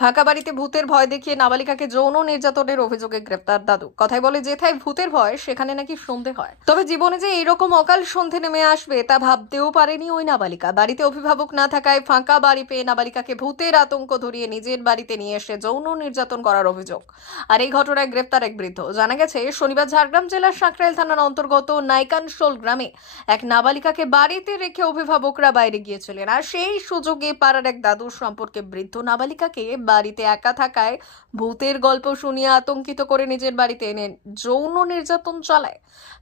ফাঁকা বাড়িতে ভূতের ভয় দেখিয়ে নাবালিকাকে যৌন নির্যাতনের অভিযোগে গ্রেপ্তার দাদু। কথায় বলে যেথায় ভূতের ভয়, সেখানে নাকি সন্ধে হয়। তবে জীবনে যে এইরকম অকাল সন্ধে নেমে আসবে, তা ভাবতেও পারেনি ওই নাবালিকা। বাড়িতে অভিভাবক না থাকায় ফাঁকা বাড়ি পেয়ে নাবালিকাকে ভূতের আতঙ্ক ধরিয়ে নিজের বাড়িতে নিয়ে এসে যৌন নির্যাতন করার অভিযোগ। আর এই ঘটনায় গ্রেপ্তার এক বৃদ্ধ। জানা গেছে, শনিবার ঝাড়গ্রাম জেলার সাঁকরাইল থানার অন্তর্গত নাইকানশোল গ্রামে এক নাবালিকাকে বাড়িতে রেখে অভিভাবকরা বাইরে গিয়েছিলেন। আর সেই সুযোগে পাড়ার এক দাদুর সম্পর্কে বৃদ্ধ নাবালিকাকে বাড়িতে একা থাকায় ভূতের গল্প শুনিয়ে আতঙ্কিত করে নিজের বাড়িতে এনে যৌন নির্যাতন চালায়।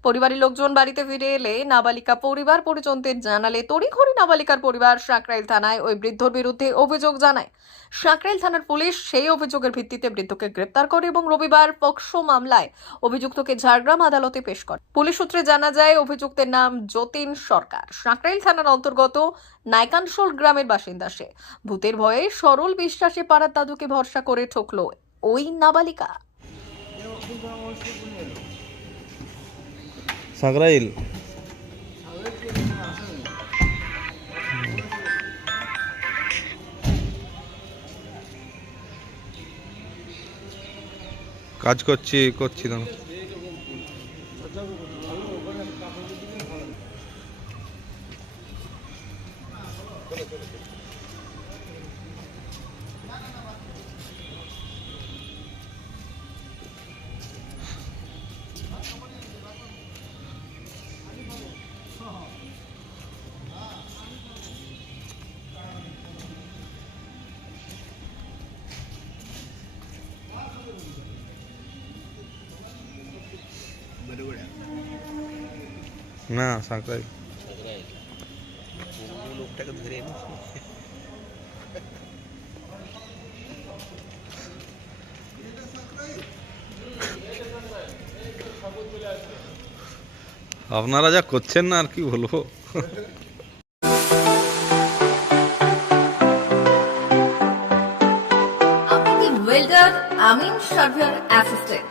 পরিবারের লোকজন বাড়িতে ফিরে এলে নাবালিকা পরিবার পরিজনদের জানালে তড়িঘড়ি নাবালিকার পরিবার সাঁকরাইল থানায় ওই বৃদ্ধর বিরুদ্ধে অভিযোগ জানায়। সাঁকরাইল থানার পুলিশ সেই অভিযোগের ভিত্তিতে বৃদ্ধকে গ্রেপ্তার করে এবং রবিবার পক্সো মামলায় অভিযুক্তকে ঝাড়গ্রাম আদালতে পেশ করে। পুলিশ সূত্রে জানা যায়, অভিযুক্তের নাম যতীন সরকার। সাঁকরাইল থানার অন্তর্গত নাইকানশোল গ্রামের বাসিন্দা সে। ভূতের ভয়ে সরল বিশ্বাসে পাড়ার দাদুকে ভরসা করে ঠকলো ওই নাবালিকা। সাঁকরাইল কাজ করছি করছি তো। না সাঁকরাইল লোকটাকে ধরে আপনারা যা করছেন না আর কি বলব? আমিন surveyor assistant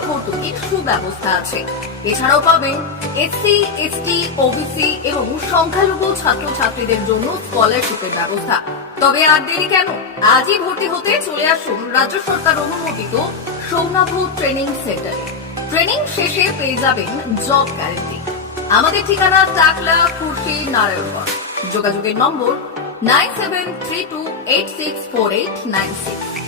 ভর্তুকির সুব্যবস্থা আছে। এছাড়াও পাবেন এসসি এসটি ওবিসি এবং সংখ্যালঘু ছাত্রছাত্রীদের জন্য স্কলারশিপের ব্যবস্থা। তবে আর দেরি কেন? আজই ভর্তি হতে চলে আসুন রাজ্য সরকার অনুমোদিত সৌনাভ ট্রেনিং সেন্টারে। ট্রেনিং শেষে পেয়ে যাবেন জব গ্যারেন্টি আমাদের ঠিকানা টাকলা, খুরশি, নারায়ণগঞ্জ। যোগাযোগের নম্বর nine seven three two eight six four eight nine six